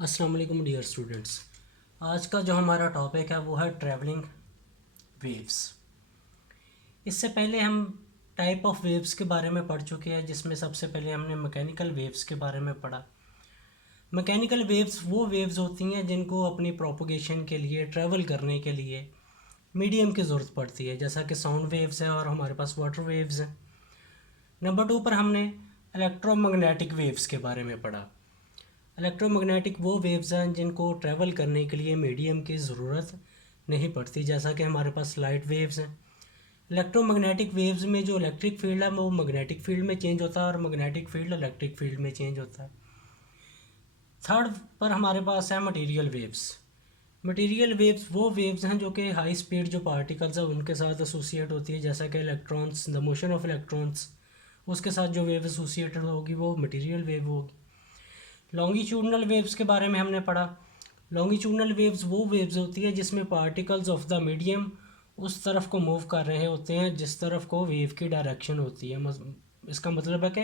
अस्सलाम वालेकुम dear students. आज का जो हमारा टॉपिक है वो है ट्रैवलिंग वेव्स। इससे पहले हम टाइप ऑफ वेव्स के बारे में पढ़ चुके हैं, जिसमें सबसे पहले हमने मैकेनिकल वेव्स के बारे में पढ़ा। मैकेनिकल वेव्स वो वेव्स होती हैं जिनको अपनी प्रोपोगेशन के लिए, ट्रैवल करने के लिए मीडियम की ज़रूरत पड़ती है, जैसा कि साउंड वेव्स है और हमारे पास वाटर वेव्स हैं। नंबर 2 पर हमने इलेक्ट्रोमैग्नेटिक वेव्स के बारे में पढ़ा। इलेक्ट्रोमैग्नेटिक वो वेव्स हैं जिनको ट्रैवल करने के लिए मीडियम की ज़रूरत नहीं पड़ती, जैसा कि हमारे पास लाइट वेव्स हैं। इलेक्ट्रोमैग्नेटिक वेव्स में जो इलेक्ट्रिक फील्ड है वो मैग्नेटिक फील्ड में चेंज होता है और मैग्नेटिक फील्ड इलेक्ट्रिक फील्ड में चेंज होता है। थर्ड पर हमारे पास है मटेरियल वेव्स। मटेरियल वेव्स वो वेव्स हैं जो कि हाई स्पीड जो पार्टिकल्स हैं उनके साथ एसोसिएट होती है, जैसा कि electrons, the motion of electrons, उसके साथ जो वेव एसोसिएटेड होगी वो मटेरियल वेव होगी। लॉन्गिट्यूडनल वेव्स के बारे में हमने पढ़ा। लॉन्गिट्यूडनल वेव्स वो वेव्स होती है जिसमें पार्टिकल्स ऑफ द मीडियम उस तरफ को मूव कर रहे होते हैं जिस तरफ को वेव की डायरेक्शन होती है। इसका मतलब है कि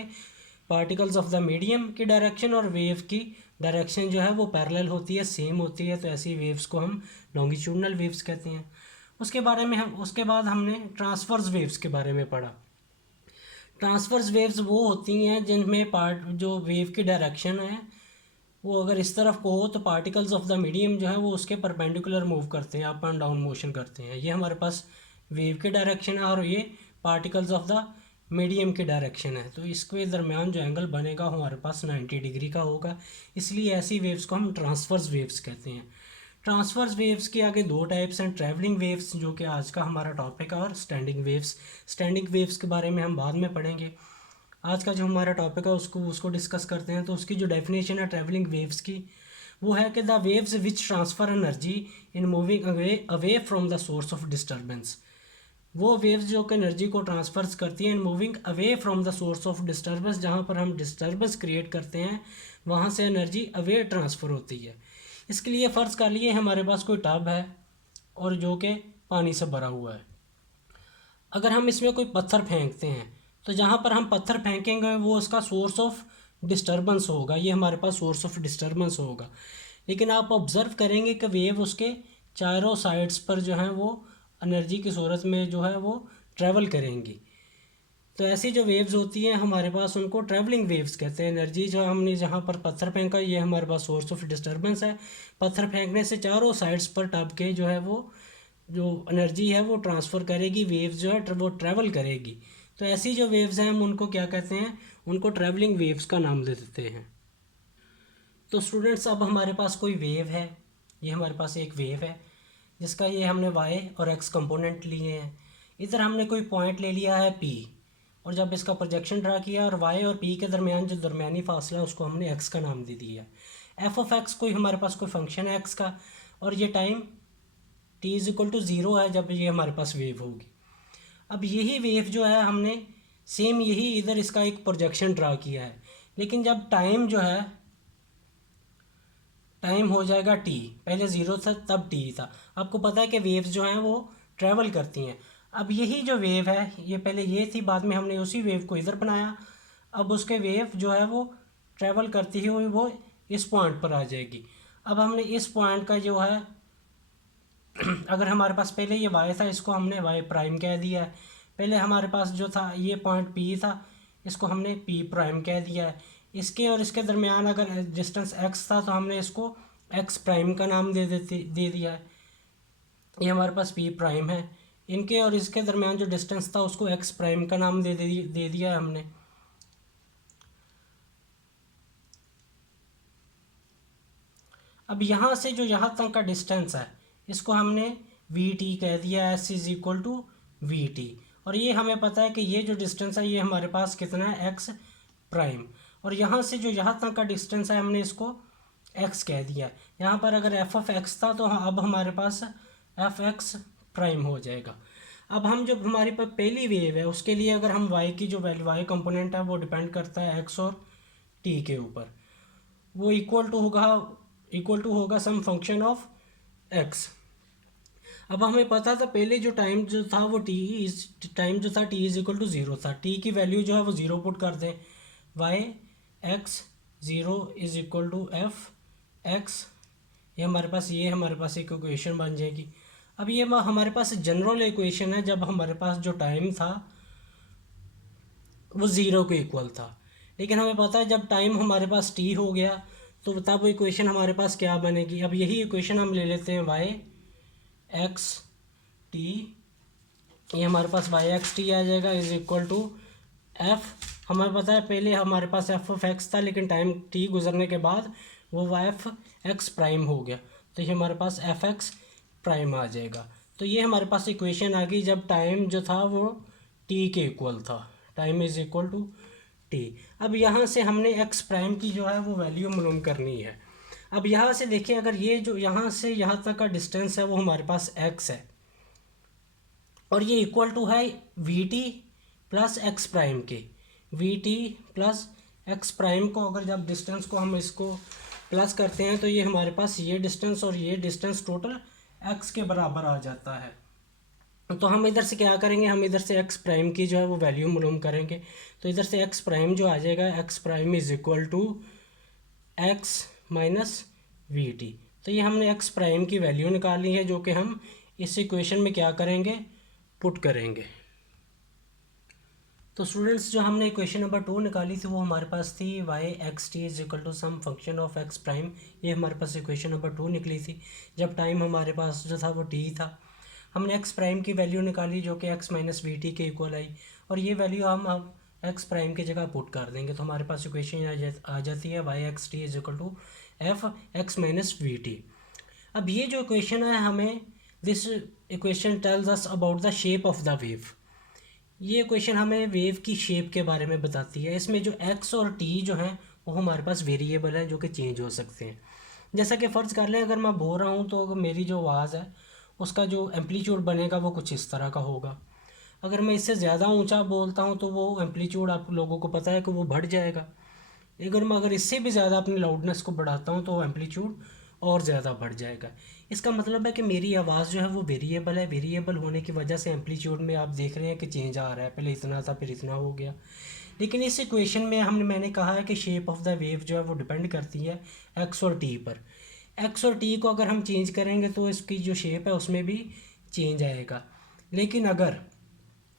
पार्टिकल्स ऑफ द मीडियम की डायरेक्शन और वेव की डायरेक्शन जो है वो पैरेलल होती है, सेम होती है, तो ऐसी वेव्स को हम लॉन्गिट्यूडनल वेव्स कहते हैं। उसके बाद हमने ट्रांसवर्स वेव्स के बारे में पढ़ा। ट्रांसवर्स वेव्स वो होती हैं जिनमें जो वेव की डायरेक्शन है वो अगर इस तरफ को हो तो पार्टिकल्स ऑफ द मीडियम जो है वो उसके परपेंडिकुलर मूव करते हैं, अप एंड डाउन मोशन करते हैं। ये हमारे पास वेव की डायरेक्शन है और ये पार्टिकल्स ऑफ द मीडियम की डायरेक्शन है, तो इसके दरमियान जो एंगल बनेगा हमारे पास 90 डिग्री का होगा, इसलिए ऐसी वेव्स को हम ट्रांसवर्स वेव्स कहते हैं। ट्रांसवर्स वेव्स के आगे दो टाइप्स हैं, ट्रैवलिंग वेव्स जो कि आज का हमारा टॉपिक है, और स्टैंडिंग वेव्स। स्टैंडिंग वेव्स के बारे में हम बाद में पढ़ेंगे। आज का जो हमारा टॉपिक है उसको डिस्कस करते हैं। तो उसकी जो डेफिनेशन है ट्रैवलिंग वेव्स की वो है कि the waves which transfer energy in moving away away from the source of disturbance. वो वेव्स जो कि एनर्जी को ट्रांसफर्स करती हैं in moving away from the source of disturbance, जहाँ पर हम डिस्टर्बेंस क्रिएट करते हैं वहाँ से एनर्जी अवे ट्रांसफ़र होती है। इसके लिए फ़र्ज़ कर लिए हमारे पास कोई टब है और जो कि पानी से भरा हुआ है। अगर हम इसमें कोई पत्थर फेंकते हैं तो जहाँ पर हम पत्थर फेंकेंगे वो उसका सोर्स ऑफ डिस्टर्बेंस होगा, ये हमारे पास सोर्स ऑफ डिस्टर्बेंस होगा। लेकिन आप ऑब्ज़र्व करेंगे कि वेव उसके चारों साइड्स पर जो है वो एनर्जी की सूरत में जो है वो ट्रैवल करेंगी। तो ऐसी जो वेव्स होती हैं हमारे पास उनको ट्रैवलिंग वेव्स कहते हैं। एनर्जी जो हमने जहाँ पर पत्थर फेंका ये हमारे पास सोर्स ऑफ डिस्टर्बेंस है। पत्थर फेंकने से चारों साइड्स पर टब के जो है वो जो एनर्जी है वो ट्रांसफ़र करेगी, वेव्स जो है वो ट्रैवल करेगी। तो ऐसी जो वेव्स हैं हम उनको क्या कहते हैं, उनको ट्रैवलिंग वेव्स का नाम दे देते हैं। तो स्टूडेंट्स अब हमारे पास कोई वेव है, ये हमारे पास एक वेव है जिसका ये हमने वाई और एक्स कंपोनेंट लिए हैं। इधर हमने कोई पॉइंट ले लिया है पी, और जब इसका प्रोजेक्शन ड्रा किया और वाई और पी के दरमियान जो दरमियानी फासला है उसको हमने एक्स का नाम दे दिया। एफ ऑफ एक्स कोई हमारे पास कोई फंक्शन है एक्स का, और ये time T is equal to zero है जब ये हमारे पास वेव होगी। अब यही वेव जो है हमने सेम यही इधर इसका एक प्रोजेक्शन ड्रा किया है, लेकिन जब टाइम जो है टाइम हो जाएगा टी, पहले ज़ीरो था तब टी था। आपको पता है कि वेव्स जो हैं वो ट्रैवल करती हैं। अब यही जो वेव है ये पहले ये थी, बाद में हमने उसी वेव को इधर बनाया। अब उसके वेव जो है वो ट्रैवल करती हुई वो इस पॉइंट पर आ जाएगी। अब हमने इस पॉइंट का जो है अगर हमारे पास पहले ये वाई था इसको हमने वाई प्राइम कह दिया है। पहले हमारे पास जो था ये पॉइंट पी था, इसको हमने पी प्राइम कह दिया है। इसके और इसके दरमियान अगर डिस्टेंस एक्स था तो हमने इसको एक्स प्राइम का नाम दे दिया है। ये हमारे पास पी प्राइम है। इनके और इसके दरमियान जो डिस्टेंस था उसको एक्स प्राइम का नाम दे दिया है हमने। अब यहाँ से जो यहाँ तक का डिस्टेंस है इसको हमने वी टी कह दिया, S is equal to V T. और ये हमें पता है कि ये जो डिस्टेंस है ये हमारे पास कितना है, एक्स प्राइम। और यहाँ से जो यहाँ तक का डिस्टेंस है हमने इसको एक्स कह दिया। यहाँ पर अगर एफ ऑफ एक्स था तो अब हमारे पास एफ एक्स प्राइम हो जाएगा। अब हम जो हमारी पर पहली वेव है उसके लिए अगर हम वाई की जो वैल्यू वाई कंपोनेंट है वो डिपेंड करता है एक्स और टी के ऊपर, वो इक्वल टू होगा सम फंक्शन ऑफ एक्स। अब हमें पता था पहले जो टाइम जो था वो टाइम जो था T is equal to zero था। टी की वैल्यू जो है वो ज़ीरो पुट कर दें, Y X zero is equal to F X, ये हमारे पास एक इक्वेशन बन जाएगी। अब ये हमारे पास जनरल इक्वेशन है जब हमारे पास जो टाइम था वो ज़ीरो के इक्वल था, लेकिन हमें पता है जब टाइम हमारे पास टी हो गया तो तब वो इक्वेशन हमारे पास क्या बनेगी। अब यही इक्वेशन हम ले लेते हैं वाई एक्स टी, ये हमारे पास वाई एक्स टी आ जाएगा इज इक्वल टू एफ। हमें पता है पहले हमारे पास एफ ऑफ एक्स था, लेकिन टाइम टी गुजरने के बाद वो वाई एफ एक्स प्राइम हो गया, तो ये हमारे पास एफ एक्स प्राइम आ जाएगा। तो ये हमारे पास इक्वेशन आ गई जब टाइम जो था वो टी के इक्वल था, time is equal to T. अब यहाँ से हमने एक्स प्राइम की जो है वो वैल्यू मालूम करनी है। अब यहाँ से देखिए, अगर ये जो यहाँ से यहाँ तक का डिस्टेंस है वो हमारे पास एक्स है और ये इक्वल टू है V T plus X prime के। V T plus X prime को अगर जब डिस्टेंस को हम इसको प्लस करते हैं तो ये हमारे पास ये डिस्टेंस और ये डिस्टेंस टोटल एक्स के बराबर आ जाता है। तो हम इधर से क्या करेंगे, हम इधर से एक्स प्राइम की जो है वो वैल्यू मालूम करेंगे। तो इधर से एक्स प्राइम जो आ जाएगा, X prime is equal to X minus V T. तो ये हमने एक्स प्राइम की वैल्यू निकाली है जो कि हम इस इक्वेशन में क्या करेंगे, पुट करेंगे। तो स्टूडेंट्स जो हमने इक्वेशन नंबर 2 निकाली थी वो हमारे पास थी Y X T is equal to some function of X prime. ये हमारे पास इक्वेशन नंबर 2 निकली थी जब टाइम हमारे पास जो था वो टी था। हमने एक्स प्राइम की वैल्यू निकाली जो कि एक्स माइनस वी टी के इक्वल आई, और ये वैल्यू हम एक्स प्राइम की जगह पुट कर देंगे तो हमारे पास इक्वेशन आ जाती है Y X T is equal to F X minus V T. अब ये जो इक्वेशन है, हमें this equation tells us about the shape of the wave. ये इक्वेशन हमें वेव की शेप के बारे में बताती है। इसमें जो एक्स और टी जो हैं वो हमारे पास वेरिएबल हैं जो कि चेंज हो सकते हैं। जैसा कि फ़र्ज़ कर लें अगर मैं बोल रहा हूँ तो मेरी जो आवाज़ है उसका जो एम्पलीट्यूड बनेगा वो कुछ इस तरह का होगा। अगर मैं इससे ज़्यादा ऊंचा बोलता हूँ तो वो एम्पलीट्यूड आप लोगों को पता है कि वो बढ़ जाएगा। अगर इससे भी ज़्यादा अपनी लाउडनेस को बढ़ाता हूँ तो वो एम्पलीट्यूड और ज़्यादा बढ़ जाएगा। इसका मतलब है कि मेरी आवाज़ जो है वो वेरिएबल है। वेरिएबल होने की वजह से एम्पलीट्यूड में आप देख रहे हैं कि चेंज आ रहा है, पहले इतना था फिर इतना हो गया। लेकिन इस इक्वेशन में मैंने कहा है कि शेप ऑफ द वेव जो है वो डिपेंड करती है एक्स और टी पर। एक्स और टी को अगर हम चेंज करेंगे तो इसकी जो शेप है उसमें भी चेंज आएगा। लेकिन अगर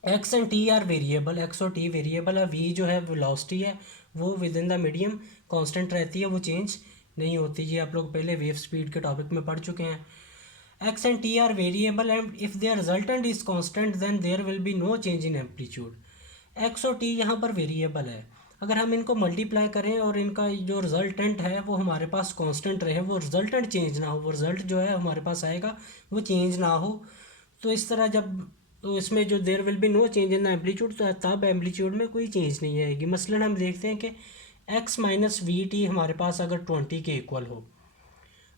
x and T are variable, x और टी वेरिएबल है, वी जो है वेलोसिटी है वो with in the medium constant रहती है, वो चेंज नहीं होती। ये आप लोग पहले वेव स्पीड के टॉपिक में पढ़ चुके हैं। X and T are variable and if their resultant is constant then there will be no change in amplitude. X और टी यहाँ पर वेरिएबल है, अगर हम इनको मल्टीप्लाई करें और इनका जो रिजल्टेंट है वो हमारे पास कांस्टेंट रहे, वो रिजल्टेंट चेंज ना हो, वो रिजल्ट जो है हमारे पास आएगा वो चेंज ना हो, तो इस तरह जब तो इसमें जो there will be no change in the amplitude, तो तब एम्पलीट्यूड में कोई चेंज नहीं आएगी। मसलन हम देखते हैं कि एक्स माइनस वी टी हमारे पास अगर 20 के इक्वल हो,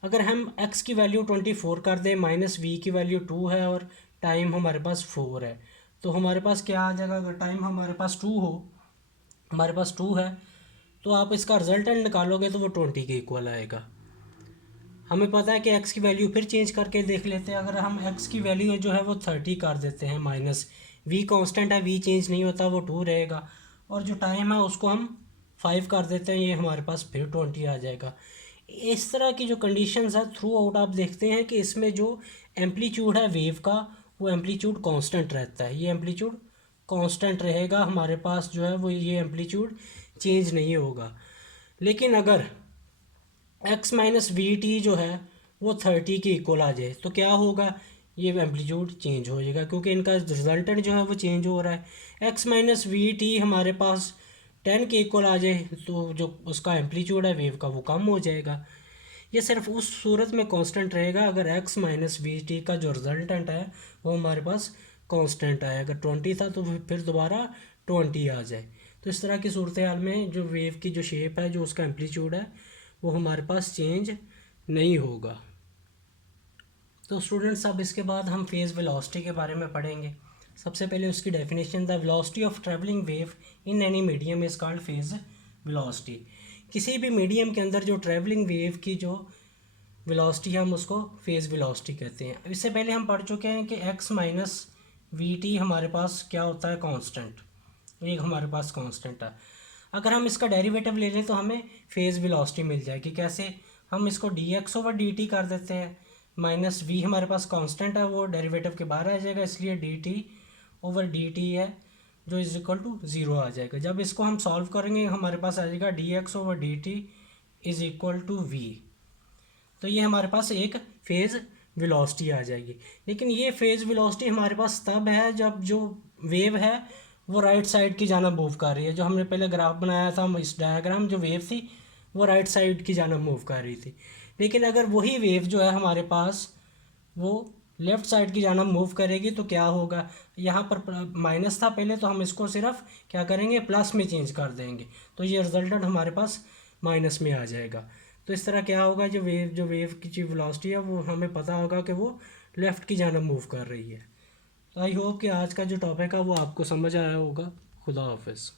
अगर हम x की वैल्यू 24 कर दें, माइनस वी की वैल्यू 2 है और टाइम हमारे पास 4 है, तो हमारे पास क्या आ जाएगा, अगर टाइम हमारे पास 2 हो, हमारे पास 2 है, तो आप इसका रिजल्टेंट निकालोगे तो वो 20 के इक्वल आएगा। हमें पता है कि x की वैल्यू फिर चेंज करके देख लेते हैं। अगर हम x की वैल्यू जो है वो 30 कर देते हैं, माइनस v कांस्टेंट है, v चेंज नहीं होता, वो 2 रहेगा, और जो टाइम है उसको हम 5 कर देते हैं, ये हमारे पास फिर 20 आ जाएगा। इस तरह की जो कंडीशंस है थ्रू आउट आप देखते हैं कि इसमें जो एम्पलीट्यूड है वेव का वो एम्पलीट्यूड कांस्टेंट रहता है, ये एम्पलीट्यूड कांस्टेंट रहेगा हमारे पास जो है वो, ये एम्पलीट्यूड चेंज नहीं होगा। लेकिन अगर एक्स माइनस वी टी जो है वो 30 के इक्वल आ जाए तो क्या होगा, ये एम्पलीट्यूड चेंज हो जाएगा क्योंकि इनका रिजल्टेंट जो है वो चेंज हो रहा है। एक्स माइनस वी टी हमारे पास 10 के इक्वल आ जाए तो जो उसका एम्पलीट्यूड है वेव का वो कम हो जाएगा। ये सिर्फ उस सूरत में कांस्टेंट रहेगा अगर एक्स माइनस वी टी का जो रिजल्टेंट है वो हमारे पास कांस्टेंट आए। अगर 20 था तो फिर दोबारा 20 आ जाए। तो इस तरह की सूरत हाल में जो वेव की जो शेप है, जो उसका एम्पलीट्यूड है, वो हमारे पास चेंज नहीं होगा। तो स्टूडेंट्स अब इसके बाद हम फेज़ वेलोसिटी के बारे में पढ़ेंगे। सबसे पहले उसकी definition, the velocity of travelling wave in any medium is called phase velocity. किसी भी मीडियम के अंदर जो ट्रैवलिंग वेव की जो वेलोसिटी है हम उसको फेज़ वेलोसिटी कहते हैं। इससे पहले हम पढ़ चुके हैं कि एक्स माइनस वी टी हमारे पास क्या होता है, कांस्टेंट, ये हमारे पास कांस्टेंट है। अगर हम इसका डेरिवेटिव ले लें तो हमें फेज़ वेलोसिटी मिल जाएगी। कैसे, हम इसको D X over D T कर देते हैं, माइनस वी हमारे पास कांस्टेंट है, वो डेरिवेटिव के बाहर आ जाएगा, इसलिए D T over D T है जो इज इक्वल टू ज़ीरो आ जाएगा। जब इसको हम सॉल्व करेंगे हमारे पास आ जाएगा D X over D T is equal to V. तो ये हमारे पास एक फेज़ वेलोसिटी आ जाएगी। लेकिन ये फेज़ वेलोसिटी हमारे पास तब है जब जो वेव है वो राइट साइड की जानब मूव कर रही है। जो हमने पहले ग्राफ बनाया था इस डायग्राम, जो वेव थी वो राइट साइड की जानब मूव कर रही थी। लेकिन अगर वही वेव जो है हमारे पास वो लेफ़्ट साइड की जानब मूव करेगी तो क्या होगा, यहाँ पर माइनस था पहले, तो हम इसको सिर्फ क्या करेंगे प्लस में चेंज कर देंगे, तो ये रिजल्टेंट हमारे पास माइनस में आ जाएगा। तो इस तरह क्या होगा, जो वेव की जो वेलोसिटी है वो हमें पता होगा कि वो लेफ़्ट की जानब मूव कर रही है। तो आई होप कि आज का जो टॉपिक है वो आपको समझ आया होगा। खुदा हाफिज़।